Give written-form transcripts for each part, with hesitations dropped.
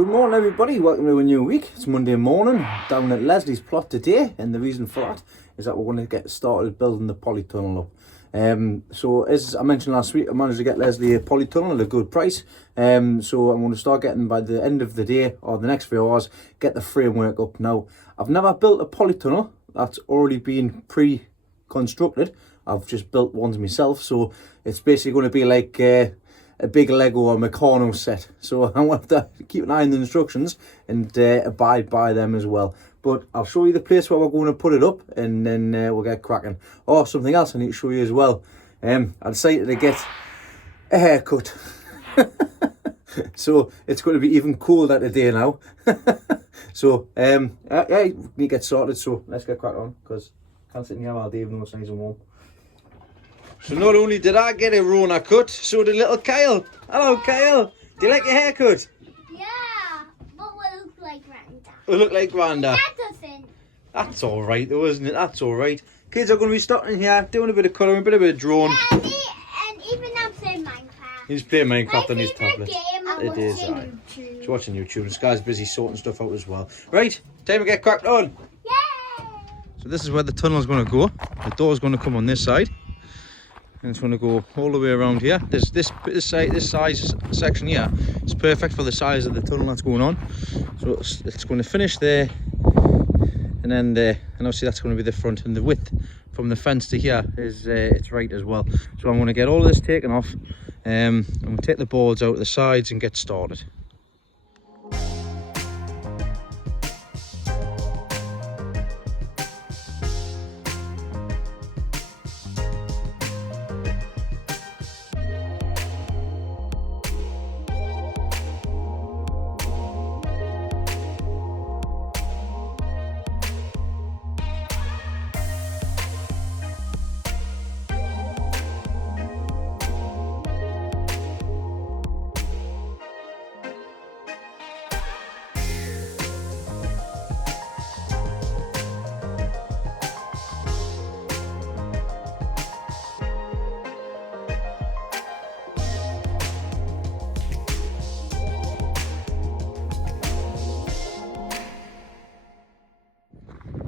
Good morning everybody, welcome to a new week. It's Monday morning, down at Lesley's plot today, and the reason for that is that we're going to get started building the polytunnel up. So as I mentioned last week, I managed to get Lesley a polytunnel at a good price. So I'm going to start getting, by the end of the day or the next few hours, get the framework up. Now, I've never built a polytunnel that's already been pre-constructed. I've just built ones myself, so it's basically going to be like a big Lego or Meccano set. So I want to keep an eye on the instructions and abide by them as well. But I'll show you the place where we're going to put it up, and then we'll get cracking. Oh, something else I need to show you as well. I decided to get a haircut. So it's going to be even colder today now. So yeah, we need to get sorted. So let's get cracking on, because I can't sit in here all day even though it's nice and warm. So not only did I get a Rona cut, so did little Kyle. Hello Kyle, do you like your haircut? Yeah, but we look like Granda. We look like Granda. That doesn't. That's alright though, isn't it? That's alright. Kids are going to be starting here, doing a bit of colouring, a bit of drawing. Yeah, and even I'm playing Minecraft. He's playing Minecraft on his tablet. It is, right. He's watching YouTube, and Sky's busy sorting stuff out as well. Right, time to get cracked on. Yay! So this is where the tunnel's going to go. The door's going to come on this side, and it's going to go all the way around here. There's this size section here. It's perfect for the size of the tunnel that's going on. So it's going to finish there, and then there, and obviously that's going to be the front, and the width from the fence to here is it's right as well. So I'm going to get all of this taken off, and we'll take the boards out the sides and get started.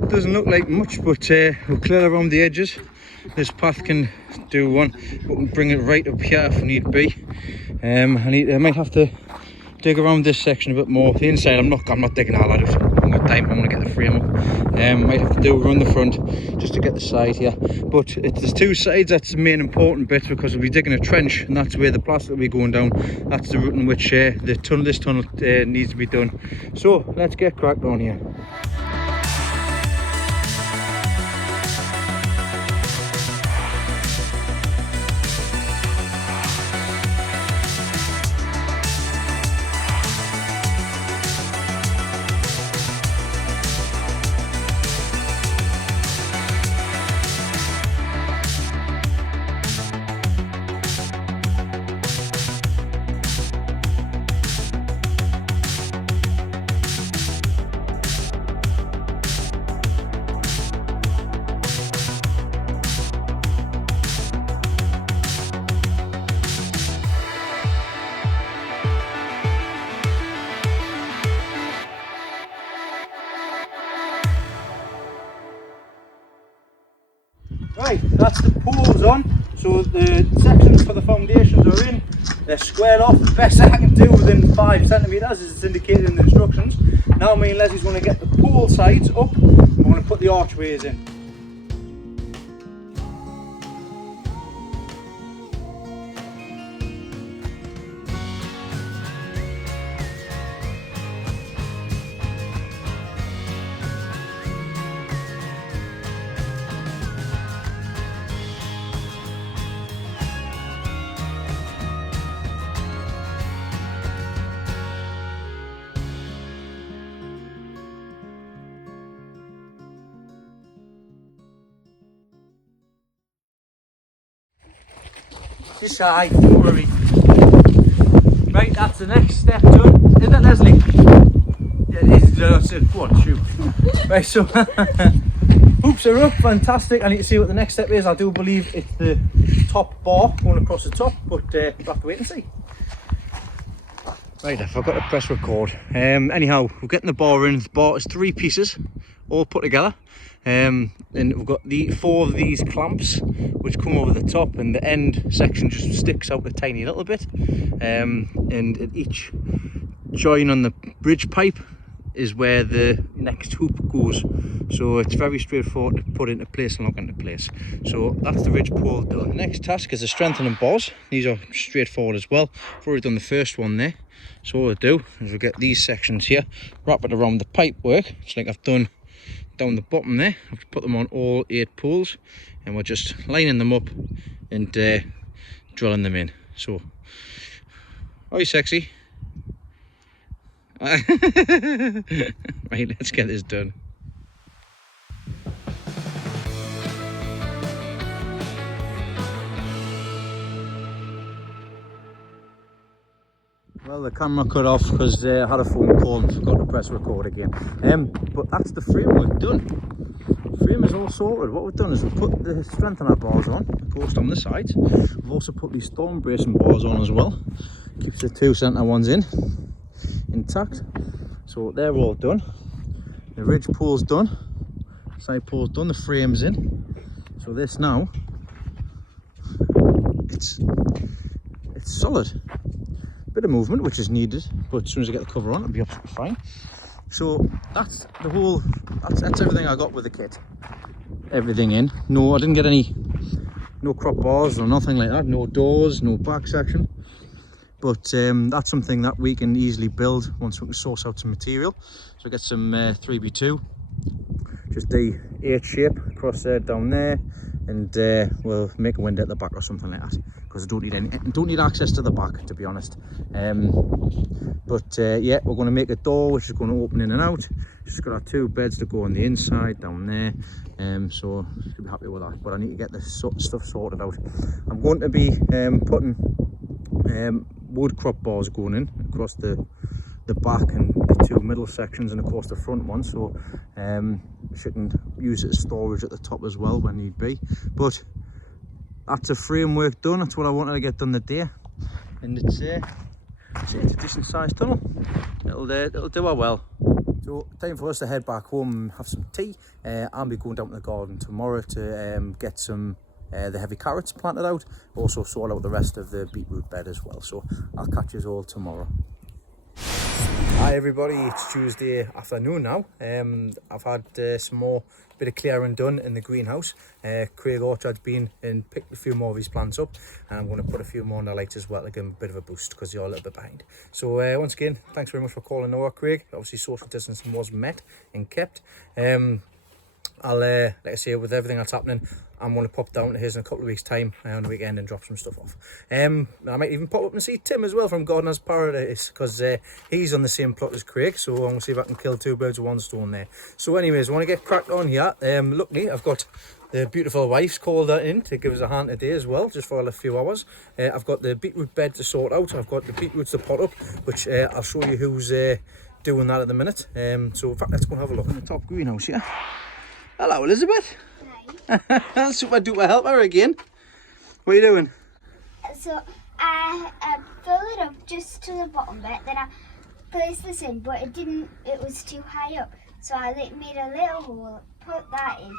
Doesn't look like much, but we'll clear around the edges. This path can do one, but we'll bring it right up here if need be. I might have to dig around this section a bit more. The inside, I'm not digging all that out. I've got time. I'm going to get the frame up. Might have to do around the front just to get the side here. But there's two sides. That's the main important bit, because we'll be digging a trench, and that's where the plastic will be going down. That's the route in which this tunnel needs to be done. So let's get cracked on here. Right, that's the poles on. So the sections for the foundations are in. They're squared off. The best I can do within 5 centimetres, as it's indicated in the instructions. Now me and Lesley's going to get the pole sides up. We're going to put the archways in. Just shy, don't worry. Right, that's the next step done. Isn't it, Lesley? Yeah, it is. That's it. Go on, shoot. Right, so hoops are up, fantastic. I need to see what the next step is. I do believe it's the top bar going across the top, but we'll have to wait and see. Right, I forgot to press record. Anyhow, we're getting the bar in. The bar is 3 pieces, all put together. And we've got the 4 of these clamps which come over the top, and the end section just sticks out a tiny little bit. And at each join on the bridge pipe is where the next hoop goes. So it's very straightforward to put into place and lock into place. So that's the ridge pole done. The next task is the strengthening bars. These are straightforward as well. I've already done the first one there. So what we'll do is we'll get these sections here, wrap it around the pipe work, just like I've done down the bottom there. I've put them on all 8 poles, and we're just lining them up and drilling them in. So, are you sexy? Right, let's get this done. Well, the camera cut off because I had a phone call and forgot to press record again. But that's the framework done. The frame is all sorted. What we've done is we've put the strengthener bars on, the post on the sides. We've also put these storm bracing bars on as well. Keeps the 2 centre ones intact. So they're all done. The ridge pole's done. Side pole's done. The frame's in. So this now, it's solid. Bit of movement which is needed, but as soon as I get the cover on, it'll be absolutely fine. So that's the whole, that's everything I got with the kit. Everything in. No, I didn't get no crop bars or nothing like that, no doors, no back section. But that's something that we can easily build once we can source out some material. So get some 3x2, just the H shape across there, down there, and we'll make a window at the back or something like that, because I don't need access to the back, to be honest. Yeah, we're going to make a door which is going to open in and out. Just got our 2 beds to go on the inside down there, so should be happy with that. But I need to get this stuff sorted out. I'm going to be putting wood crop bars going in across the back and the 2 middle sections, and of course the front one, so she can use it as storage at the top as well when need be. But that's a framework done. That's what I wanted to get done today, and it's a decent sized tunnel. It'll do her well. So time for us to head back home and have some tea. I'll be going down to the garden tomorrow to get some the heavy carrots planted out, also sort out the rest of the beetroot bed as well. So I'll catch you all tomorrow. Hi everybody, it's Tuesday afternoon now. I've had some more bit of clearing done in the greenhouse. Craig Orchard's been and picked a few more of his plants up, and I'm going to put a few more on the lights as well to give them a bit of a boost because they're a little bit behind. So once again, thanks very much for calling over, Craig. Obviously social distancing was met and kept. I'll like I say, with everything that's happening, I'm going to pop down to his in a couple of weeks' time on the weekend and drop some stuff off. I might even pop up and see Tim as well from Gardener's Paradise, because he's on the same plot as Craig, so I'm going to see if I can kill 2 birds with 1 stone there. So anyways, I want to get cracked on here. Luckily, I've got the beautiful wife's called that in to give us a hand today as well, just for a few hours. I've got the beetroot bed to sort out. I've got the beetroots to pot up, which I'll show you who's doing that at the minute. So in fact, let's go and have a look in the top greenhouse here. Hello, Elizabeth. Hi. Super duper helper again. What are you doing? So I fill it up just to the bottom bit, then I placed this in, but it was too high up. So I made a little hole, put that in,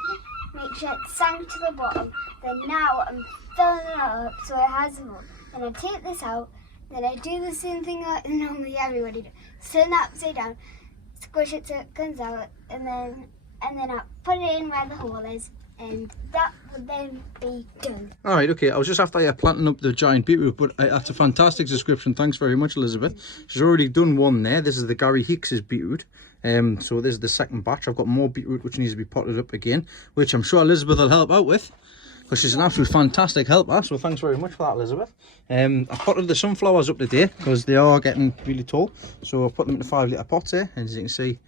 make sure it sank to the bottom. Then now I'm filling it up so it has a hole. Then I take this out, then I do the same thing that normally everybody does. Turn that upside down, squish it so it comes out, and then I put it in where the hole is, and that would then be done. Alright, okay, I was just after planting up the giant beetroot, but that's a fantastic description. Thanks very much, Elizabeth. She's already done one there. This is the Gary Hicks's beetroot. So this is the second batch. I've got more beetroot which needs to be potted up again, which I'm sure Elizabeth will help out with, because she's an absolute fantastic helper. So thanks very much for that, Elizabeth. I potted the sunflowers up today because they are getting really tall. So I put them into 5 litre pots here, and as you can see,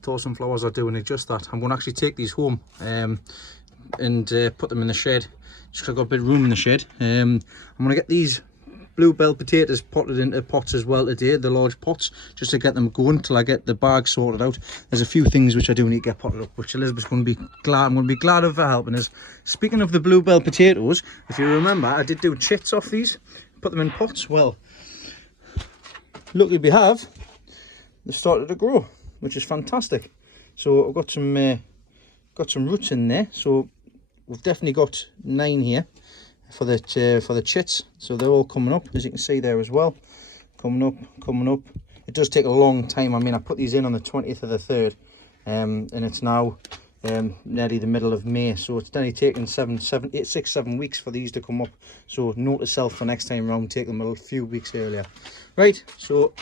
tall sunflowers are doing just that. I'm going to actually take these home and put them in the shed, just because I've got a bit of room in the shed. I'm going to get these bluebell potatoes potted into pots as well today, the large pots, just to get them going till I get the bag sorted out. There's a few things which I do need to get potted up, which Elizabeth's going to be glad. I'm going to be glad of her helping us. Speaking of the bluebell potatoes, if you remember, I did do chits off these, put them in pots. Well, luckily we have, they've started to grow, which is fantastic. So I've got some roots in there, so we've definitely got 9 here for the chits. So they're all coming up, as you can see there as well, coming up. It does take a long time. I mean, I put these in on the 20th of the 3rd, and it's now nearly the middle of May, so it's only taken 6-7 weeks for these to come up. So note to self for next time round, take them a few weeks earlier. Right, so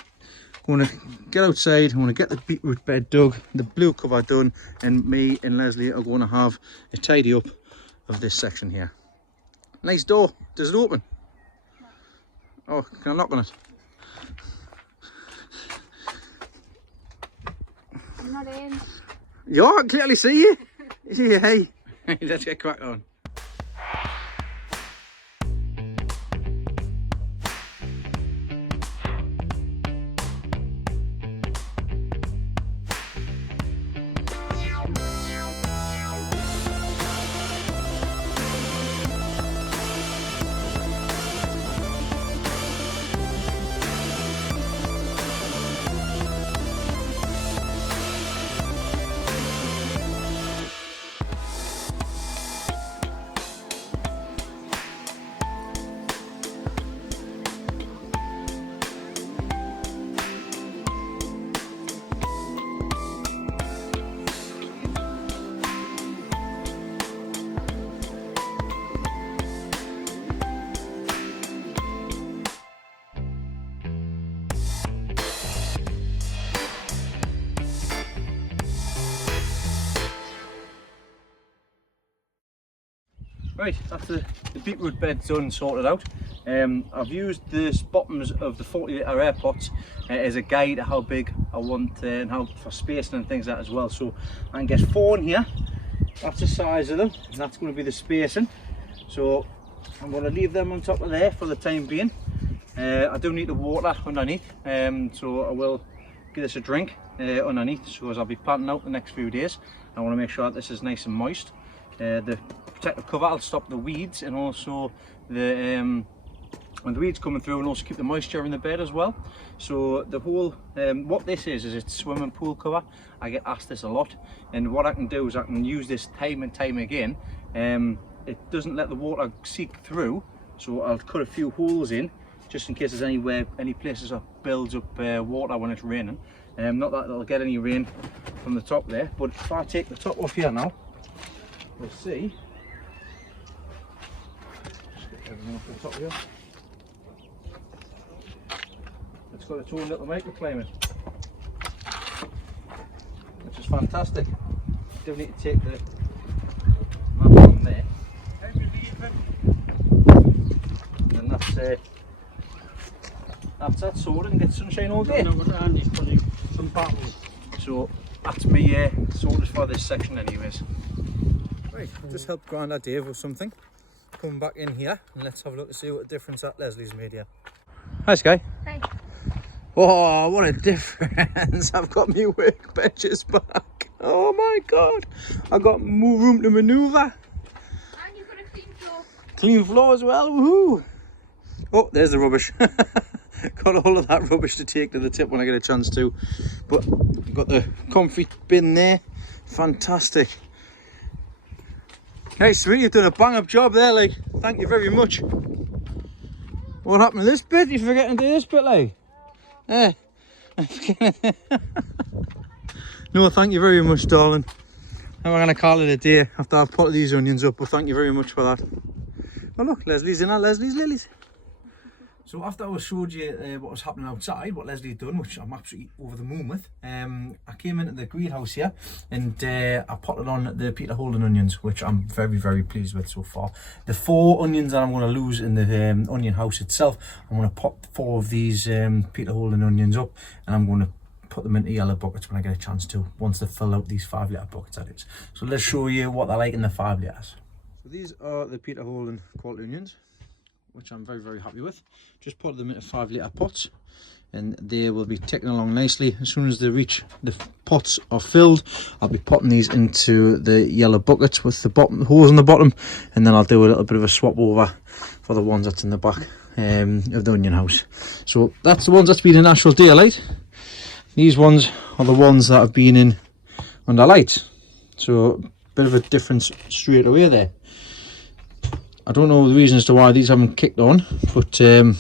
I'm going to get outside, I'm going to get the beetroot bed dug, the blue cover done, and me and Leslie are going to have a tidy up of this section here. Nice door. Does it open? Oh, can I knock on it? I'm not in. Yeah, I can clearly see you. Yeah, hey. Let's get cracked on. Right, that's the beetroot bed done, sorted out. I've used the bottoms of the 40-litre air pots as a guide to how big I want and how for spacing and things like that as well. So I can get 4 in here. That's the size of them, and that's going to be the spacing. So I'm going to leave them on top of there for the time being. I do need the water underneath, so I will give this a drink underneath, so as I'll be planting out the next few days. I want to make sure that this is nice and moist. The protective cover will stop the weeds, and also the when the weeds coming through, and also keep the moisture in the bed as well. So the whole what this is it's swimming pool cover. I get asked this a lot, and what I can do is I can use this time and time again. It doesn't let the water seep through, so I'll cut a few holes in just in case there's any places that builds up water when it's raining. Not that it'll get any rain from the top there, but if I take the top off here now, we'll see. Just get everything off the top here. It's got its own little microclimate, which is fantastic. Do need to take the map from there. And that's that sorted and get sunshine all day. So that's me sorted for this section anyways. Right, I've just helped Grandad Dave with something. Come back in here and let's have a look to see what difference that Lesley's made here. Hi Sky. Hi. Oh, what a difference. I've got my workbenches back. Oh my god. I've got more room to manoeuvre. And you've got a clean floor. Clean floor as well, woohoo. Oh, there's the rubbish. Got all of that rubbish to take to the tip when I get a chance to. But got the comfy bin there. Fantastic. Hey sweetie, you've done a bang up job there, like. Thank you very much. What happened to this bit? You forgetting to do this bit, like? Eh. No, thank you very much, darling. And we're going to call it a day after I've potted these onions up, but thank you very much for that. Oh look, Lesley's in our Lesley's lilies. So after I showed you what was happening outside, what Lesley had done, which I'm absolutely over the moon with, I came into the greenhouse here and I potted on the Peter Holden onions, which I'm very, very pleased with so far. The 4 onions that I'm going to lose in the onion house itself, I'm going to pot 4 of these Peter Holden onions up, and I'm going to put them into yellow buckets when I get a chance to, once they fill out these 5-litre buckets that is. So let's show you what they're like in the 5 litres. So these are the Peter Holden quality onions, which I'm very, very happy with. Just put them into 5-litre pots and they will be ticking along nicely. As soon as they reach the pots are filled, I'll be popping these into the yellow buckets with the bottom holes on the bottom, and then I'll do a little bit of a swap over for the ones that's in the back of the onion house. So that's the ones that's been in natural daylight. These ones are the ones that have been in under light. So a bit of a difference straight away there. I don't know the reason as to why these haven't kicked on, but the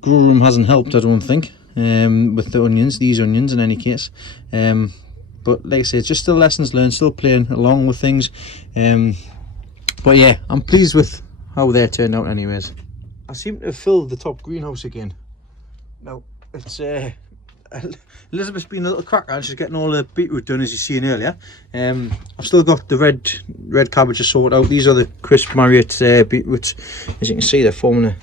grow room hasn't helped, I don't think, with the onions, these onions in any case. But like I say, it's just still lessons learned, still playing along with things. But yeah, I'm pleased with how they turned out anyways. I seem to have filled the top greenhouse again. Now, it's Elizabeth's been a little cracker and she's getting all the beetroot done, as you've seen earlier. I've still got the red cabbages sorted out. These are the crisp Marriott beetroots. As you can see, they're forming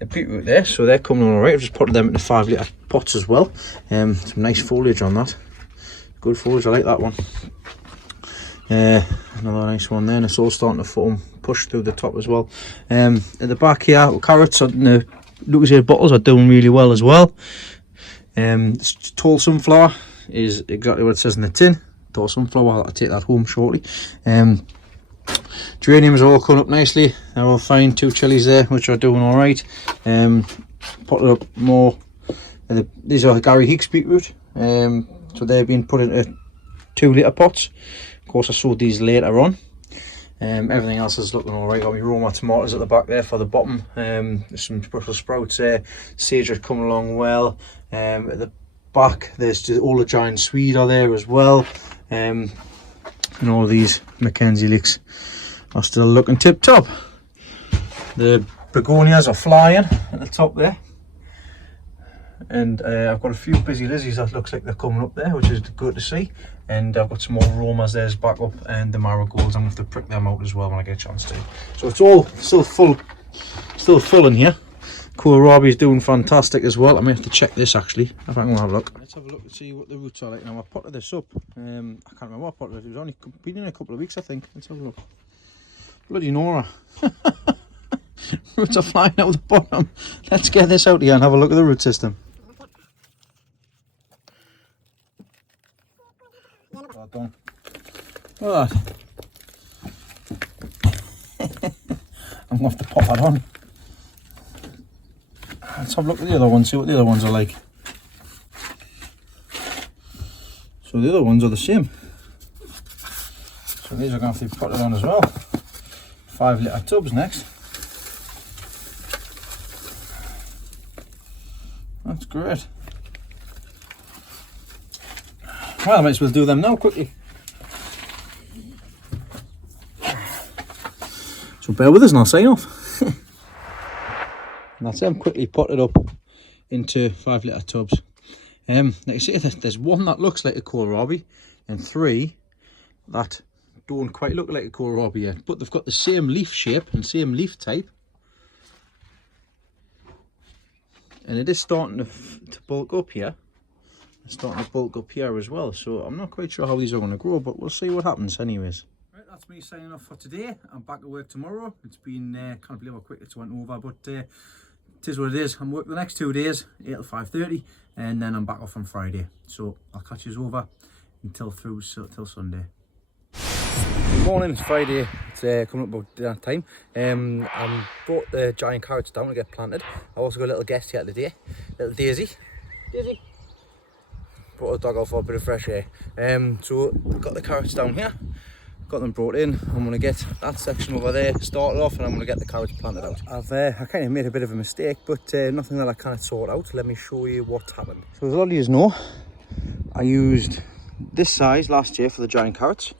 a beetroot there, so they're coming all right. I've just put them into 5 litre pots as well. Some nice foliage on that. Good foliage, I like that one. Another nice one there, and it's all starting to form, push through the top as well. At the back here, carrots and the Lucas bottles are doing really well as well. This tall sunflower is exactly what it says in the tin. Tall sunflower, I'll take that home shortly. Geraniums are all coming up nicely. They're all fine. 2 chilies there, which are doing all right. Potted up more. These are Gary Hicks beetroot. So they've been put into 2 litre pots. Of course, I sowed these later on. Everything else is looking all right. Got my Roma tomatoes at the back there for the bottom. There's some Brussels sprouts there. Sage are coming along well. At the back, there's all the giant swede are there as well. And all these Mackenzie leeks are still looking tip top. The begonias are flying at the top there. And I've got a few busy lizzies that looks like they're coming up there, which is good to see. And I've got some more Romas there's back up, and the marigolds, I'm going to have to prick them out as well when I get a chance to. So it's all still full in here. Kohlrabi is doing fantastic as well. I may have to check this actually, if I can have a look. Let's have a look and see what the roots are like now. I potted this up, I can't remember what I potted it. It was only been in a couple of weeks, I think. Let's have a look. Bloody Nora. Roots are flying out the bottom. Let's get this out here and have a look at the root system. Done. Look at that. I'm going to have to pop that on. Let's have a look at the other ones, see what the other ones are like. So the other ones are the same. So these are going to have to be potted on as well. 5 litre tubs next. That's great. Well, I might as well do them now quickly. So bear with us and I'll sign off. And that's them quickly potted up into 5 litre tubs. Like I say, there's 1 that looks like a kohlrabi and 3 that don't quite look like a kohlrabi yet, but they've got the same leaf shape and same leaf type. And it is starting to bulk up here. It's starting to bulk up here as well, so I'm not quite sure how these are going to grow, but we'll see what happens anyways. Right, that's me signing off for today. I'm back at work tomorrow. It's been, can't believe how quick it's went over, but it is what it is. I'm working the next 2 days, 8 till 5:30, and then I'm back off on Friday. So I'll catch you over until till Sunday. Good morning, it's Friday. It's coming up about dinner time. I brought the giant carrots down to get planted. I also got a little guest here today, little Daisy. Daisy. Brought the dog out for a bit of fresh air. So got the carrots down here, got them brought in. I'm going to get that section over there started off, and I'm going to get the carrots planted out. I kind of made a bit of a mistake, but nothing that I can't sort out. Let me show you what happened. So as a lot of you know, I used this size last year for the giant carrots.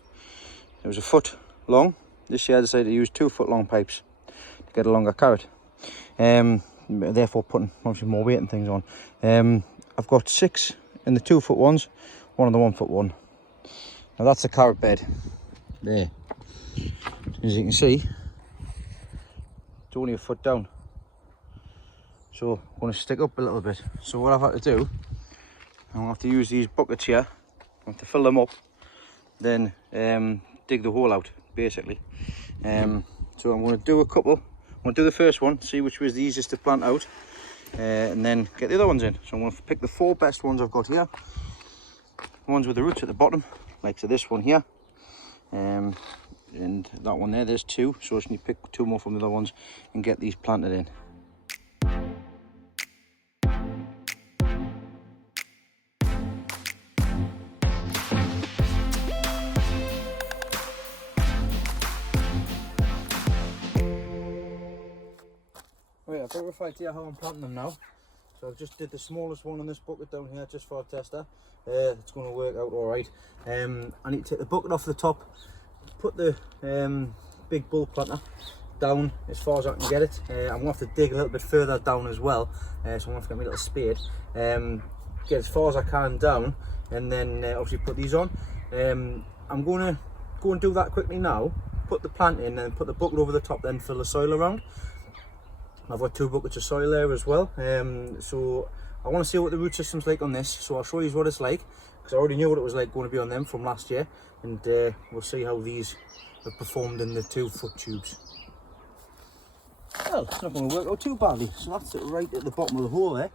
It was 1 foot long. This year I decided to use 2 foot long pipes to get a longer carrot. Therefore putting obviously more weight and things on. I've got 6 in the 2 foot ones, 1 on the 1 foot one. Now that's a carrot bed there. As you can see, it's only 1 foot down, so I'm going to stick up a little bit. So what I've had to do, I'm going to have to use these buckets here. I have to fill them up, then dig the hole out basically. So I'm going to do a couple. I'm going to do the first one, see which was the easiest to plant out, and then get the other ones in. So I'm going to pick the 4 best ones I've got here, the ones with the roots at the bottom, like so this one here. and that one there's 2, so I just need to pick 2 more from the other ones and get these planted in. Right, I've got a rough idea how I'm planting them now. So I've just did the smallest one in this bucket down here just for a tester. It's going to work out alright. I need to take the bucket off the top, put the big bulb planter down as far as I can get it. I'm going to have to dig a little bit further down as well, so I'm going to have to get my little spade. Get as far as I can down, and then obviously put these on. I'm going to go and do that quickly now, put the plant in and put the bucket over the top, then fill the soil around. I've got 2 buckets of soil there as well, so I want to see what the root system's like on this, so I'll show you what it's like, because I already knew what it was like going to be on them from last year, and we'll see how these have performed in the 2-foot tubes. Well, it's not going to work out too badly, so that's it right at the bottom of the hole there.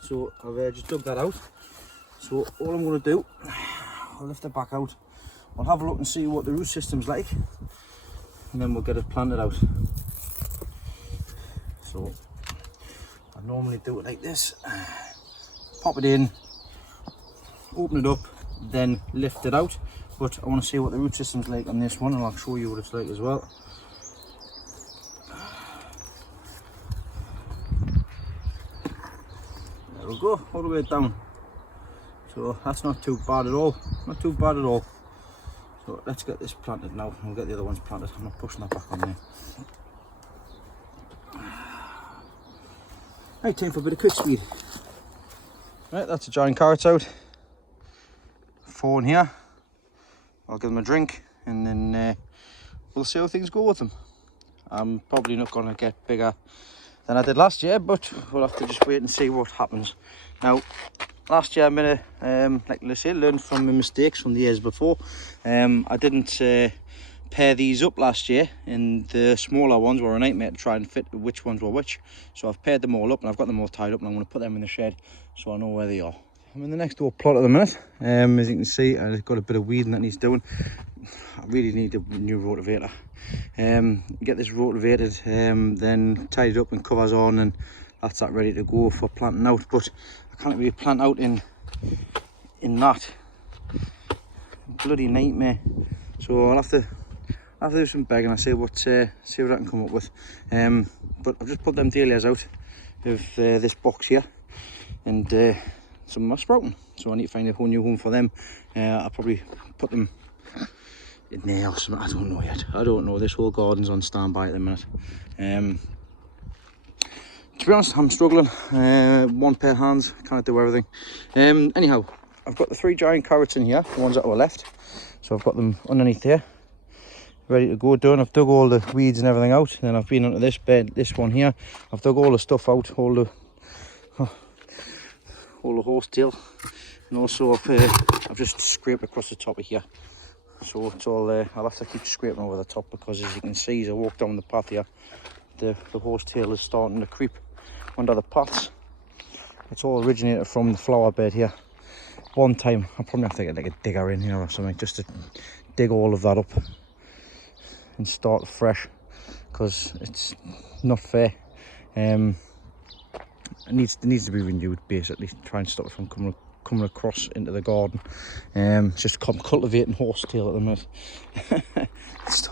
So I've just dug that out, so all I'm going to do, I'll lift it back out, I'll have a look and see what the root system's like, and then we'll get it planted out. So I normally do it like this, pop it in, open it up, then lift it out, but I want to see what the root system's like on this one, and I'll show you what it's like as well. There we go, all the way down. So that's not too bad at all, not too bad at all. So let's get this planted now, and we'll get the other ones planted. I'm not pushing that back on there. Right, time for a bit of quick speed. Right, that's the giant carrots out. 4 in here. I'll give them a drink, and then we'll see how things go with them. I'm probably not going to get bigger than I did last year, but we'll have to just wait and see what happens. Now, last year I made like Lesley learned from my mistakes from the years before. I didn't pair these up last year, and the smaller ones were a nightmare to try and fit which ones were which. So I've paired them all up, and I've got them all tied up, and I'm going to put them in the shed so I know where they are. I'm in the next door plot at the minute. As you can see, I've got a bit of weeding that needs doing. I really need a new rotavator. Get this rotavated, then tied it up and covers on, and that's that ready to go for planting out. But I can't really plant out in that bloody nightmare. So I'll have to do some begging. I see what I can come up with. But I've just put them dahlias out of this box here, and some of them are sprouting. So I need to find a whole new home for them. I'll probably put them in there or something. I don't know yet. I don't know. This whole garden's on standby at the minute. To be honest, I'm struggling. 1 pair of hands, can't do everything. Anyhow, I've got the 3 giant carrots in here, the ones that were left. So I've got them underneath there, ready to go done. I've dug all the weeds and everything out. Then I've been onto this bed, this one here. I've dug all the stuff out, all the horsetail, and also I've just scraped across the top of here. So it's all I'll have to keep scraping over the top, because as you can see as I walk down the path here, the horsetail is starting to creep under the paths. It's all originated from the flower bed here. One time I'll probably have to get like a digger in here or something just to dig all of that up and start fresh, because it's not fair. It needs to be renewed, basically, to try and stop it from coming across into the garden. It's just cultivating horsetail at the minute. It's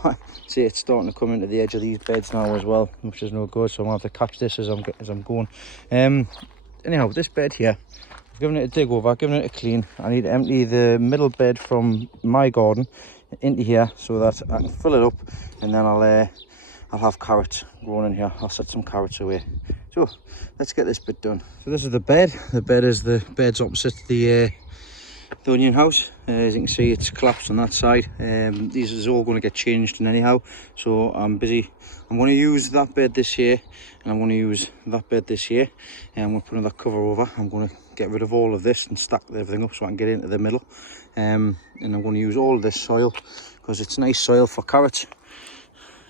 starting to come into the edge of these beds now as well, which is no good, so I'm gonna have to catch this as I'm going. Anyhow, this bed here, I've given it a dig over, I've given it a clean. I need to empty the middle bed from my garden into here so that I can fill it up, and then I'll have carrots growing in here. I'll set some carrots away. So let's get this bit done. So this is the bed. The bed is the bed's opposite the onion house. As you can see, it's collapsed on that side. These is all going to get changed in anyhow, so I'm busy. I'm going to use that bed this year, and I'm going to use that bed this year, and I'm going to put another cover over. I'm going to get rid of all of this and stack everything up so I can get into the middle. And I'm going to use all of this soil because it's nice soil for carrots.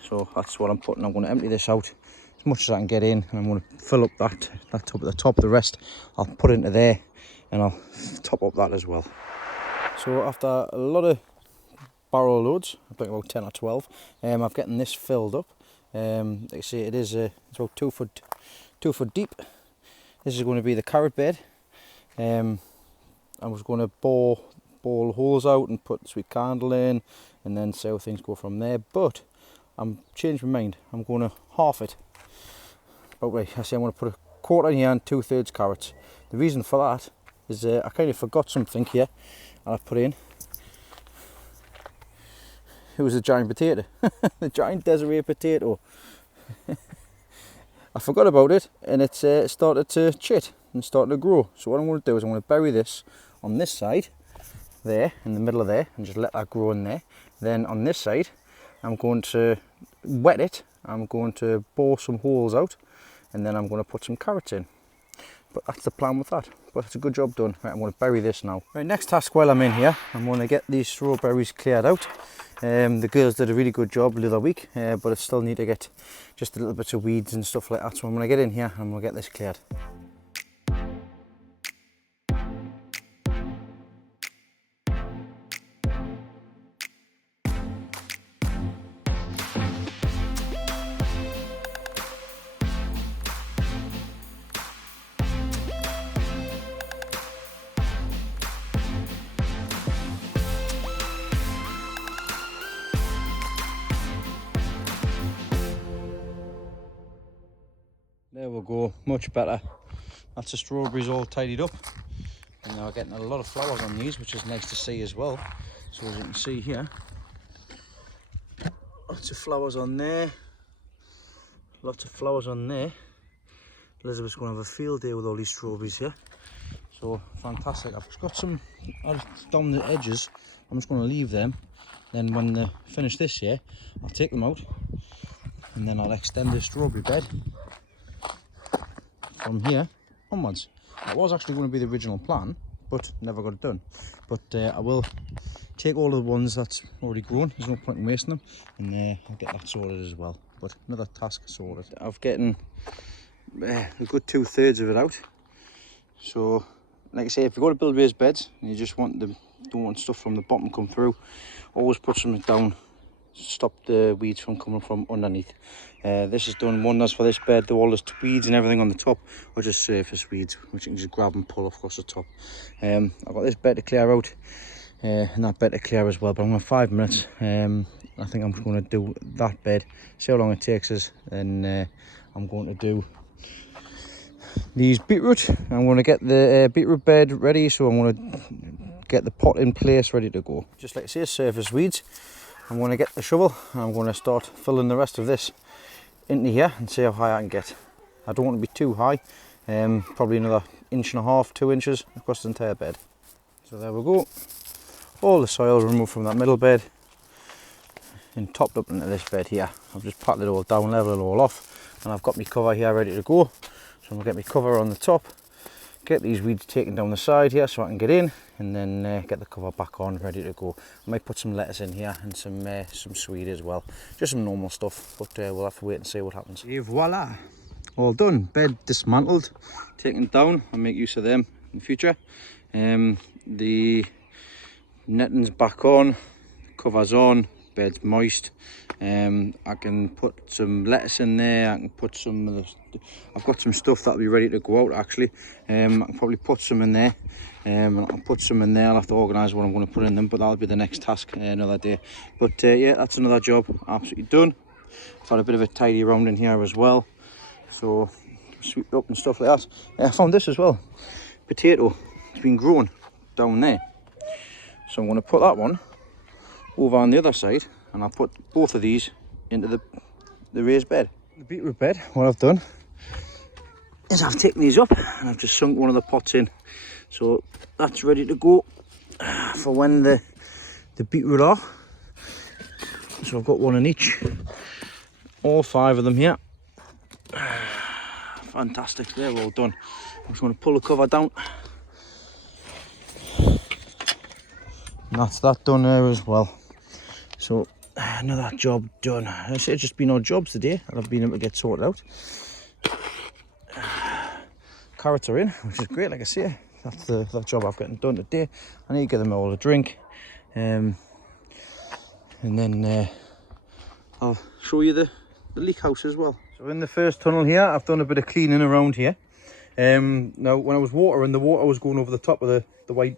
So that's what I'm putting. I'm going to empty this out as much as I can get in, and I'm going to fill up that top at the top. The rest I'll put into there, and I'll top up that as well. So after a lot of barrel loads. I think about 10 or 12. I've getting this filled up. Like I say, it is it's about 2 foot deep. This is going to be the carrot bed. I was going to bore holes out and put the sweet candle in, and then see how things go from there. But I'm changed my mind. I'm going to half it. But wait, I say I'm going to put a quarter in here and 2/3 carrots. The reason for that is I kind of forgot something here, and I put in. It was a giant potato, the giant Desiree potato. I forgot about it, and it started to chit and started to grow. So what I'm going to do is I'm going to bury this on this side, there, in the middle of there, and just let that grow in there. Then on this side, I'm going to wet it. I'm going to bore some holes out, and then I'm going to put some carrots in. But that's the plan with that. But it's a good job done. Right, I'm going to bury this now. Right, next task while I'm in here, I'm going to get these strawberries cleared out. The girls did a really good job the other week, but I still need to get just a little bit of weeds and stuff like that. So I'm going to get in here and I'm going to get this cleared. There we go, much better. That's the strawberries all tidied up. And now we're getting a lot of flowers on these, which is nice to see as well. So as you can see here, lots of flowers on there. Lots of flowers on there. Elizabeth's going to have a field day with all these strawberries here. So fantastic. I've just got some down the edges. I'm just going to leave them. Then when they finish this year, I'll take them out. And then I'll extend the strawberry bed from here onwards. That was actually going to be the original plan, but never got it done. But I will take all of the ones that's already grown. There's no point in wasting them, and I'll get that sorted as well. But another task sorted. I've getting a good 2/3 of it out. So, like I say, if you're going to build raised beds and you just don't want stuff from the bottom to come through, always put something down. Stop the weeds from coming from underneath. This has done wonders for this bed. All this weeds and everything on the top are just surface weeds, which you can just grab and pull across the top. I've got this bed to clear out, and that bed to clear as well. But I'm going 5 minutes. I think I'm going to do that bed. See how long it takes us. Then I'm going to do these beetroot. I'm going to get the beetroot bed ready. So I'm going to get the pot in place, ready to go. Just like I say, surface weeds. I'm going to get the shovel and I'm going to start filling the rest of this into here and see how high I can get. I don't want to be too high, probably another 1.5 to 2 inches across the entire bed. So there we go. All the soil removed from that middle bed and topped up into this bed here. I've just patted it all down, level it all off, and I've got my cover here ready to go. So I'm going to get my cover on the top, get these weeds taken down the side here so I can get in, and then get the cover back on, ready to go. I might put some lettuce in here and some swede as well. Just some normal stuff, but we'll have to wait and see what happens. Et voila! All done. Bed dismantled, taken down. I'll make use of them in the future. The netting's back on, cover's on, bed's moist. I can put some lettuce in there. I can put some of the, I've got some stuff that'll be ready to go out actually. I can probably put some in there. I'll put some in there. I'll have to organise what I'm going to put in them, but that'll be the next task another day. But yeah, that's another job absolutely done. I've had a bit of a tidy around in here as well, so sweep up and stuff like that. I found this as well, potato. It's been grown down there, so I'm going to put that one over on the other side, and I'll put both of these into the raised bed. The beetroot bed, what I've done is I've taken these up and I've just sunk one of the pots in. So that's ready to go for when the beetroot are. So I've got one in each. All 5 of them here. Fantastic, they're all done. I'm just going to pull the cover down. And that's that done there as well. So another job done. I say it's just been odd jobs today that I've been able to get sorted out. Carrots are in, which is great, like I say. That's the job I've gotten done today. I need to get them all a drink. and then I'll show you the leak house as well. So in the first tunnel here, I've done a bit of cleaning around here. Now when I was watering, the water was going over the top of the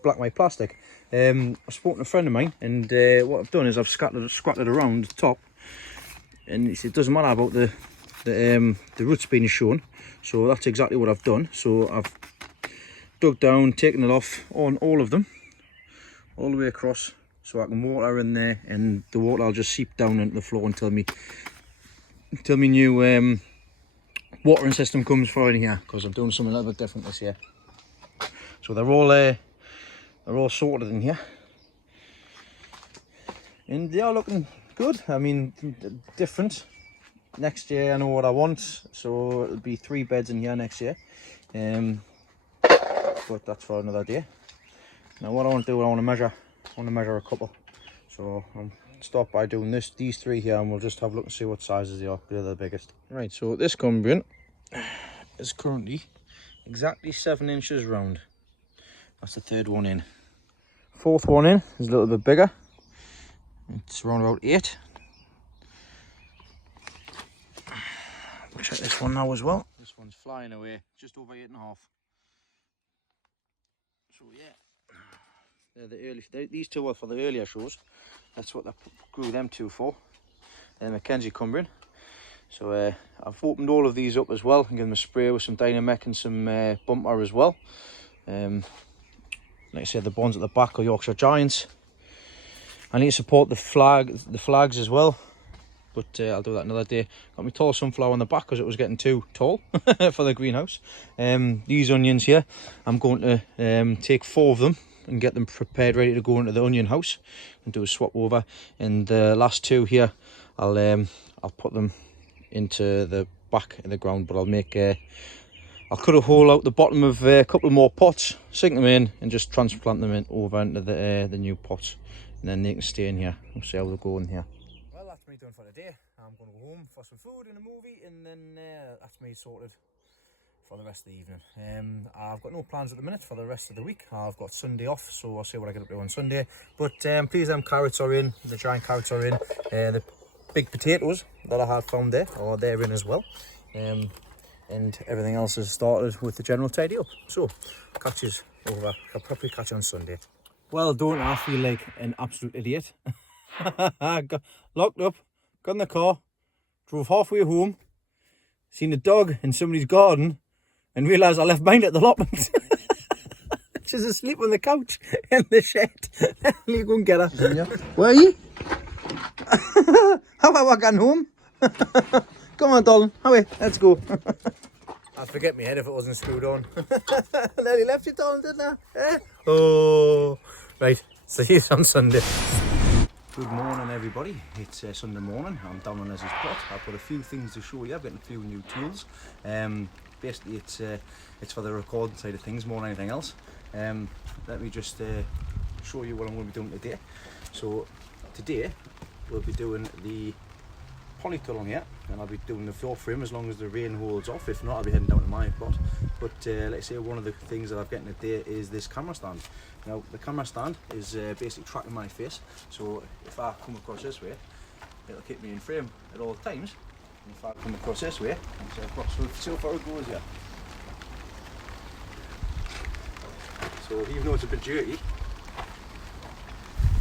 black white plastic. I've spoken to a friend of mine, and what I've done is I've scratted around the top, and he said it doesn't matter about the roots being shown. So that's exactly what I've done. So I've dug down, taken it off on all of them, all the way across, so I can water in there, and the water will just seep down into the floor until me new watering system comes for in here, because I'm doing something a little bit different this year. So they're all sorted in here, and they are looking good. I mean, different. Next year I know what I want, so it'll be 3 beds in here next year, but that's for another day. Now what I want to do, I want to measure a couple. So I'll start by doing these 3 here, and we'll just have a look and see what sizes they are. They're the biggest. Right, so this Cumbrian is currently exactly 7 inches round. That's the 3rd one in. 4th one in is a little bit bigger. It's around about 8. We'll check this one now as well. This one's flying away, just over 8.5. So yeah, they're the early. These 2 are for the earlier shows. That's what I grew them 2 for. And Mackenzie Cumbrian. So I've opened all of these up as well and given them a spray with some Dynamec and some bumper as well. Like I said, the ones at the back are Yorkshire Giants. I need to support the flags as well, but I'll do that another day. Got my tall sunflower on the back because it was getting too tall for the greenhouse. These onions here, I'm going to take 4 of them and get them prepared, ready to go into the onion house and do a swap over. And the last 2 here, I'll put them into the back of the ground, but I'll cut a hole out the bottom of a couple more pots, sink them in, and just transplant them over into the new pots, and then they can stay in here. We'll see how they'll go in here. Well, that's me done for the day. I'm going to go home for some food and a movie, and then that's me sorted for the rest of the evening. I've got no plans at the minute for the rest of the week. I've got Sunday off, so I'll see what I get up to on Sunday. But please, them carrots are in, the giant carrots are in. The big potatoes that I had found there are there in as well. And everything else has started with the general tidy up. So, catch you over. I'll probably catch you on Sunday. Well, don't I feel like an absolute idiot? Got locked up, got in the car, drove halfway home, seen a dog in somebody's garden, and realised I left mine at the allotment. She's asleep on the couch in the shed. Let me go and get her. Where are you? How about I getting home? Come on, darling. Hurry, let's go. I'd forget my head if it wasn't screwed on. Nearly left you, darling, didn't I? Eh? Oh, right. See you on Sunday. Good morning, everybody. It's Sunday morning. I'm down on Lesley's plot. I've got a few things to show you. I've got a few new tools. Basically, it's for the recording side of things more than anything else. Let me just show you what I'm going to be doing today. So today we'll be doing the polytunnel here, and I'll be doing the floor frame as long as the rain holds off. If not, I'll be heading down to my plot. But let's say one of the things that I've getting today is this camera stand. Now the camera stand is basically tracking my face, so if I come across this way, it'll keep me in frame at all times. And if I come across this way, so I've got so far it goes here. So even though it's a bit dirty,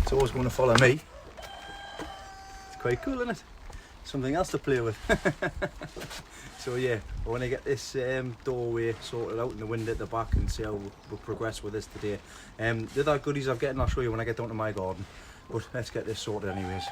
it's always going to follow me. It's quite cool, isn't it? Something else to play with. So yeah, I want to get this doorway sorted out and the window at the back and see how we'll progress with this today. The other goodies I've getting I'll show you when I get down to my garden, but let's get this sorted anyways.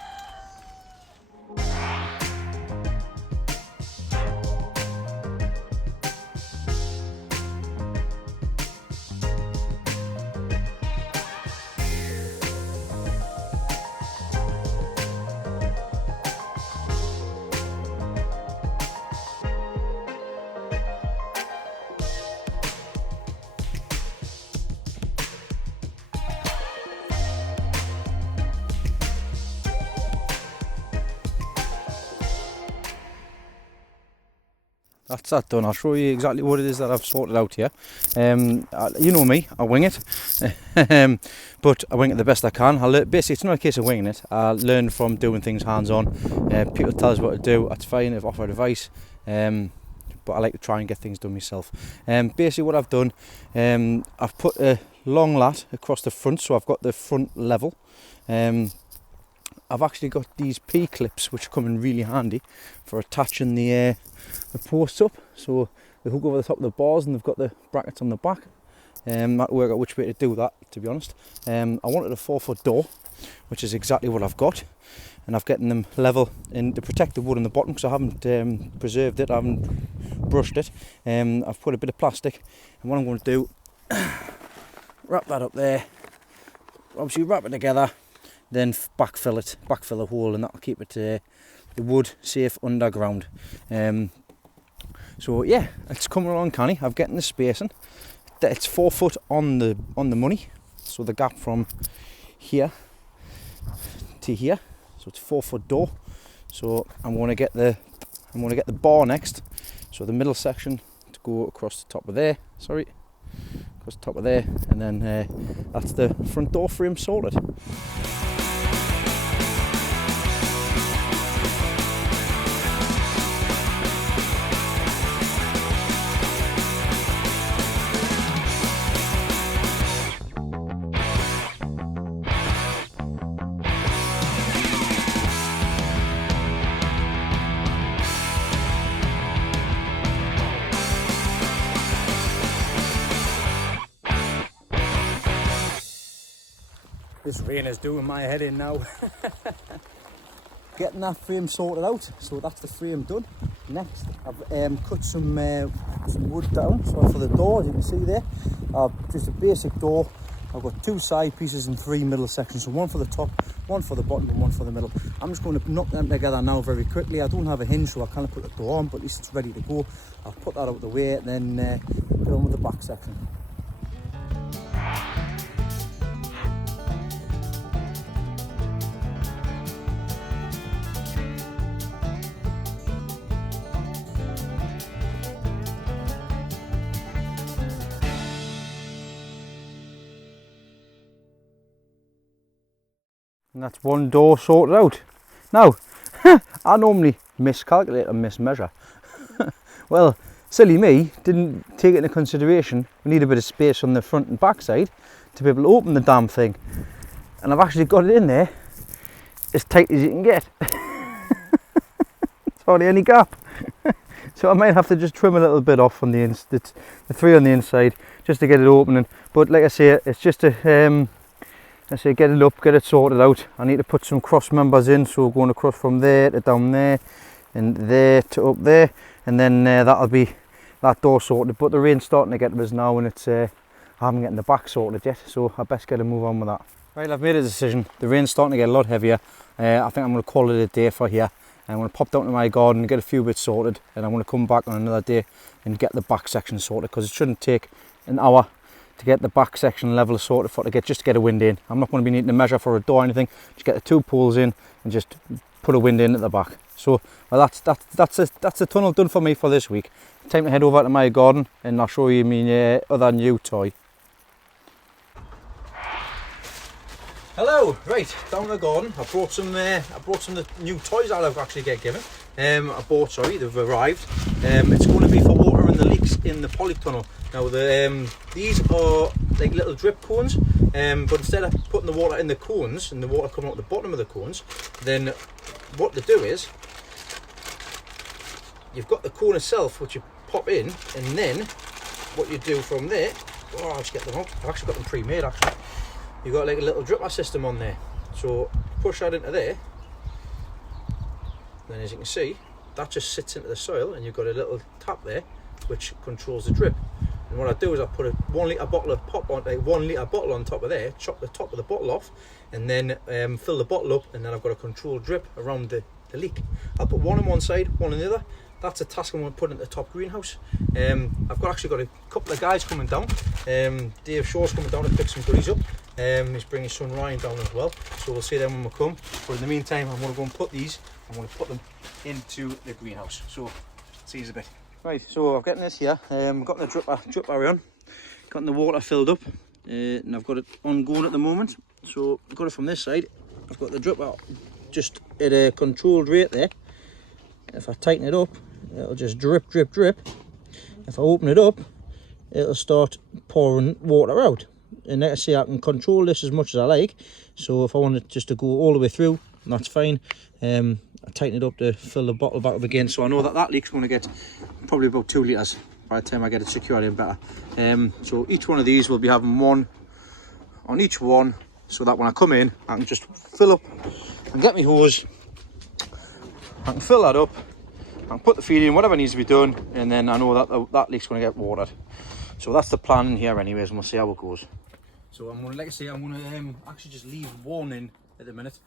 that's that done. I'll show you exactly what it is that I've sorted out here. You know me, I wing it, but I wing it the best I can. Basically, it's not a case of winging it. I learn from doing things hands-on. People tell us what to do, that's fine, I've offered advice, but I like to try and get things done myself. Basically what I've done, I've put a long lat across the front, so I've got the front level. I've actually got these P-clips which come in really handy for attaching the posts up, so they hook over the top of the bars and they've got the brackets on the back. I'll work out which way to do that, to be honest. I wanted a 4-foot door, which is exactly what I've got, and I've gotten them level in to protect the wood on the bottom because I haven't preserved it, I haven't brushed it. I've put a bit of plastic, and what I'm going to do, wrap that up there, obviously wrap it together, then backfill a hole, and that'll keep it the wood safe underground. So yeah, it's coming along canny. I've getting the spacing. It's 4 foot on the money, so the gap from here to here. So it's 4 foot door. So I'm going to get the bar next. So the middle section to go across the top of there. Sorry, across the top of there, and then that's the front door frame sorted. This rain is doing my head in now. Getting that frame sorted out, so that's the frame done. Next, I've cut some wood down, so for the door, as you can see there, just a basic door. I've got 2 side pieces and 3 middle sections, so one for the top, one for the bottom, and one for the middle. I'm just going to knock them together now very quickly. I don't have a hinge, so I can't put the door on, but at least it's ready to go. I'll put that out of the way, then get on with the back section. And that's one door sorted out. Now, I normally miscalculate and mismeasure. Well, silly me, didn't take it into consideration. We need a bit of space on the front and back side to be able to open the damn thing. And I've actually got it in there as tight as you can get. It's hardly any gap. So I might have to just trim a little bit off on the 3 on the inside just to get it opening. But like I say, it's just a get it up, get it sorted out. I need to put some cross members in, so going across from there to down there and there to up there, and then that'll be that door sorted. But the rain's starting to get to us now, and it's I haven't gotten the back sorted yet, so I best get a move on with that. Right, I've made a decision. The rain's starting to get a lot heavier. I think I'm going to call it a day for here. I'm going to pop down to my garden and get a few bits sorted, and I'm going to come back on another day and get the back section sorted, because it shouldn't take an hour to get the back section level sorted just to get a wind in. I'm not going to be needing to measure for a door or anything. Just get the 2 poles in and just put a wind in at the back. So well, that's the tunnel done for me for this week. Time to head over to my garden and I'll show you my other new toy. Hello, right, down in the garden. I brought some of the new toys that I've actually get given. They've arrived. It's going to be for watering the leaks in the polytunnel. Now these are like little drip cones, but instead of putting the water in the cones and the water coming out the bottom of the cones, then what they do is you've got the cone itself which you pop in, and then what you do from there, I'll just get them out. I've actually got them pre-made actually. You've got like a little dripper system on there, so push that into there, then as you can see that just sits into the soil, and you've got a little tap there which controls the drip. And what I do is I put a 1 litre bottle of pop on, a 1 litre bottle on top of there, chop the top of the bottle off, and then fill the bottle up, and then I've got a controlled drip around the leak. I'll put one on one side, one on the other. That's a task I'm going to put into the top greenhouse. I've actually got a couple of guys coming down. Dave Shaw's coming down to pick some goodies up. He's bringing his son Ryan down as well, so we'll see them when we come. But in the meantime, I'm going to go and put them into the greenhouse. So see you in a bit. Right, so I've got this here, got the dripper on, got the water filled up, and I've got it on going at the moment. So I've got it from this side, I've got the dripper just at a controlled rate there. If I tighten it up, it'll just drip, drip, drip. If I open it up, it'll start pouring water out. And like I say, I can control this as much as I like. So if I want it just to go all the way through, that's fine. I tighten it up to fill the bottle back up again. So I know that leak's going to get probably about 2 litres by the time I get it secured in better. So each one of these will be having one on each one, so that when I come in, I can just fill up and get my hose. I can fill that up, I can put the feed in, whatever needs to be done, and then I know that that leak's going to get watered. So that's the plan in here anyways, and we'll see how it goes. So I'm going to, like I say, I'm going to actually just leave one in at the minute,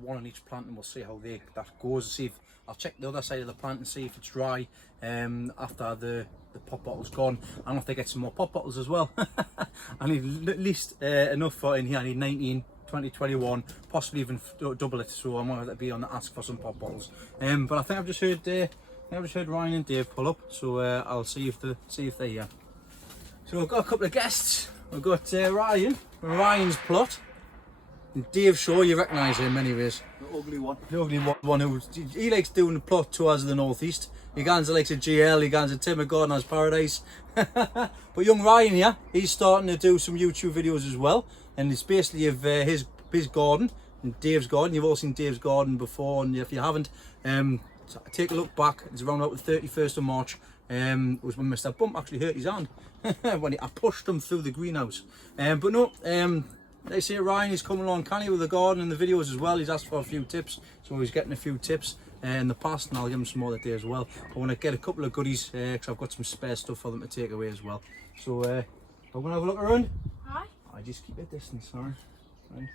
one on each plant, and we'll see how that goes. See if I'll check the other side of the plant and see if it's dry after the pop bottle's gone. I don't know if they get some more pop bottles as well. I need at least enough for in here. I need 19, 20, 21, possibly even double it. So I'm going to be on the ask for some pop bottles. But I think I've just heard Ryan and Dave pull up. So I'll see if they're here. So I've got a couple of guests. We've got Ryan from Ryanz Plot. And Dave Shaw, you recognise him anyways. The ugly one. The ugly one who he likes doing the plot tours of the northeast. He likes a GL, he goes a Timber Gardener's Paradise. But young Ryan here, he's starting to do some YouTube videos as well. And it's basically of his garden and Dave's garden. You've all seen Dave's garden before, and if you haven't, take a look back. It's around about the 31st of March. It was when Mr. Bump actually hurt his hand when I pushed him through the greenhouse. But no, they say Ryan is coming along canny with the garden and the videos as well. He's asked for a few tips, so he's getting a few tips in the past, and I'll give him some more that day as well. I want to get a couple of goodies because I've got some spare stuff for them to take away as well. So I'm going to have a look around. Hi. I just keep a distance, sorry. Right.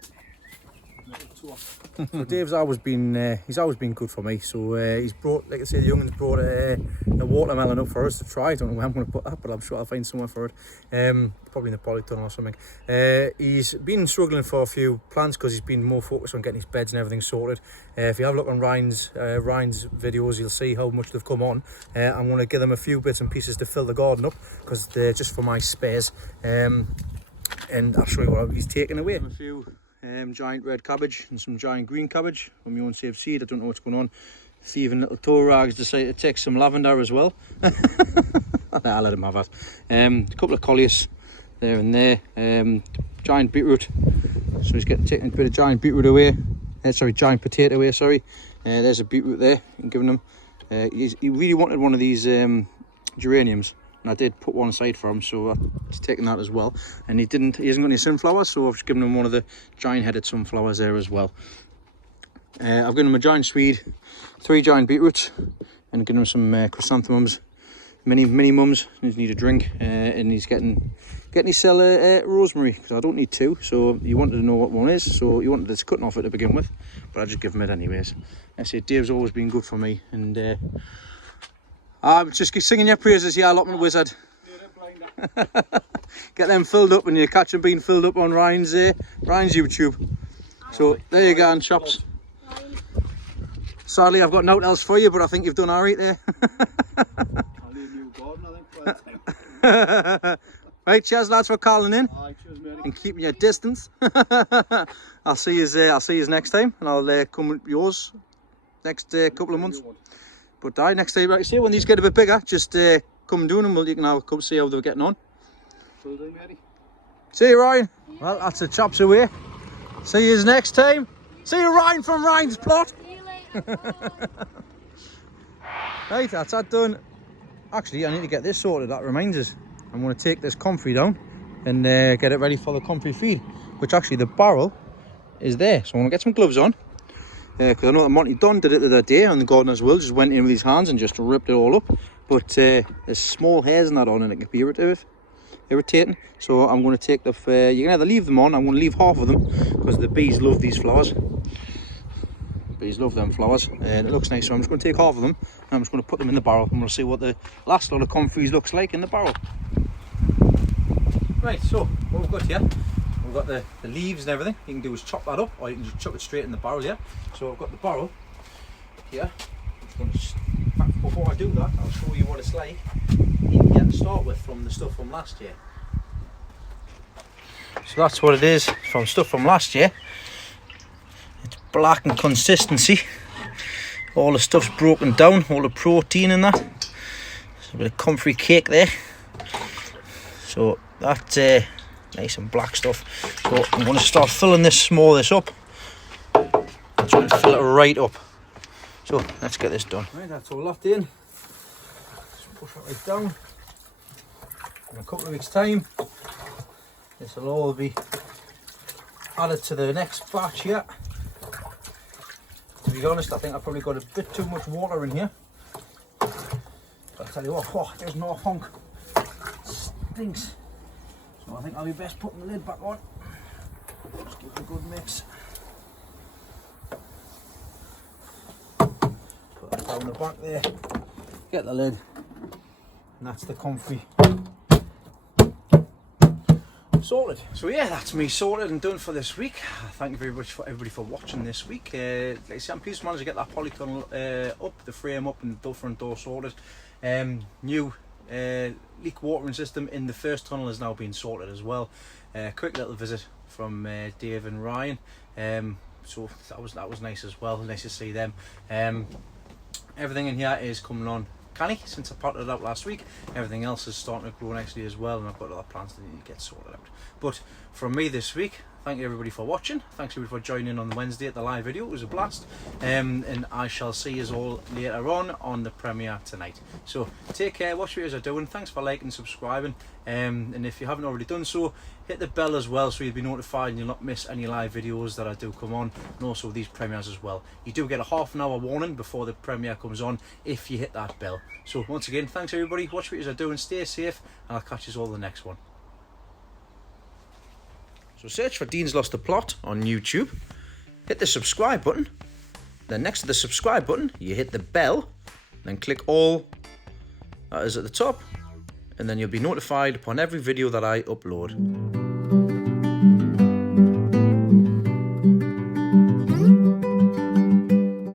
So Dave's always been he's always been good for me. So he's brought, like I say, the young'uns brought a watermelon up for us to try. I don't know where I'm going to put that, but I'm sure I'll find somewhere for it. Probably in the polytunnel or something. He's been struggling for a few plants because he's been more focused on getting his beds and everything sorted. If you have a look on Ryan's videos, you'll see how much they've come on. I'm going to give them a few bits and pieces to fill the garden up because they're just for my spares. And I'll show you what he's taken away. A few giant red cabbage and some giant green cabbage from my own saved seed. I don't know what's going on. Thieving little toe rags decided to take some lavender as well. I'll let him have that. A couple of colliers there and there. Giant beetroot. So he's taking a bit of giant beetroot away. Giant potato away, sorry. There's a beetroot there. I'm giving him. He really wanted one of these geraniums. And I did put one aside for him, so he's taken that as well. And he hasn't got any sunflowers, so I've just given him one of the giant-headed sunflowers there as well. I've given him a giant swede, 3 giant beetroots, and given him some chrysanthemums, mini mums. He need a drink, and he's getting his cell rosemary because I don't need 2. So he wanted to know what one is, so he wanted us cutting off it to begin with, but I just give him it anyways. I say Dave's always been good for me, and I'm just singing your praises here, Allotment Wizard. Get them filled up, and you catch them being filled up on Ryan's YouTube. So there you go, and chops. Sadly, I've got nothing else for you, but I think you've done alright there. I'll leave you garden, I think. Right, cheers lads for calling in. Aye, cheers, matey. And keeping your distance. I'll see you next time, and I'll come with yours next couple of months. But next time, like I say, when these get a bit bigger, just come and do them. You can have a come see how they're getting on. Will do, matey. See you, Ryan. Yeah. Well, that's the chops away. See you next time. See you, Ryan from Ryanz Plot. See you later. Right, that's that done. Actually, I need to get this sorted. That reminds us. I'm going to take this comfrey down and get it ready for the comfrey feed. Which actually, the barrel is there. So I'm going to get some gloves on. Because I know that Monty Dunn did it the other day on the Gardener's World, just went in with his hands and just ripped it all up. But there's small hairs in that on, and it can be irritating. So I'm going to take you can either leave them on. I'm going to leave half of them because the bees love these flowers. Bees love them flowers, and it looks nice. So I'm just going to take half of them and I'm just going to put them in the barrel, and we'll see what the last lot of comfreys looks like in the barrel. Right, so what we've got here. We've got the leaves and everything. You can do is chop that up, or you can just chuck it straight in the barrel here. So I've got the barrel here. I'm just going to put before I do that, I'll show you what it's like in here to start with from the stuff from last year. So that's what it is from stuff from last year. It's black in consistency. All the stuff's broken down, all the protein in that. There's a bit of comfrey cake there. So that's nice and black stuff. So I'm going to start filling this, small this up. I'm going to fill it right up. So let's get this done. Right, that's all locked in. Just push it right down. In a couple of weeks' time, this will all be added to the next batch here. To be honest, I think I've probably got a bit too much water in here. But I'll tell you what, there's no funk. It stinks. So I think I'll be best putting the lid back on. Just give it a good mix. Put that down the back there. Get the lid. And that's the comfy sorted. So yeah, that's me sorted and done for this week. Thank you very much for everybody for watching this week. Like I say, I'm pleased to manage to get that polytunnel up, the frame up and the front door sorted. New leak watering system in the first tunnel has now been sorted as well. Quick little visit from Dave and Ryan. So that was nice as well. Nice to see them. Everything in here is coming on canny since I potted it out last week. Everything else is starting to grow nicely as well, and I've got other plants that need to get sorted out. But from me this week, thank you everybody for watching. Thanks everybody for joining on Wednesday at the live video. It was a blast. And I shall see you all later on the premiere tonight. So take care, watch what you guys are doing. Thanks for liking and subscribing. And if you haven't already done so, hit the bell as well so you'll be notified and you'll not miss any live videos that I do come on, and also these premieres as well. You do get a half-an-hour warning before the premiere comes on if you hit that bell. So once again, thanks everybody, watch what you guys are doing, stay safe, and I'll catch you all in the next one. So search for Dean's Lost the Plot on YouTube, hit the subscribe button, then next to the subscribe button you hit the bell, then click all, that is at the top, and then you'll be notified upon every video that I upload.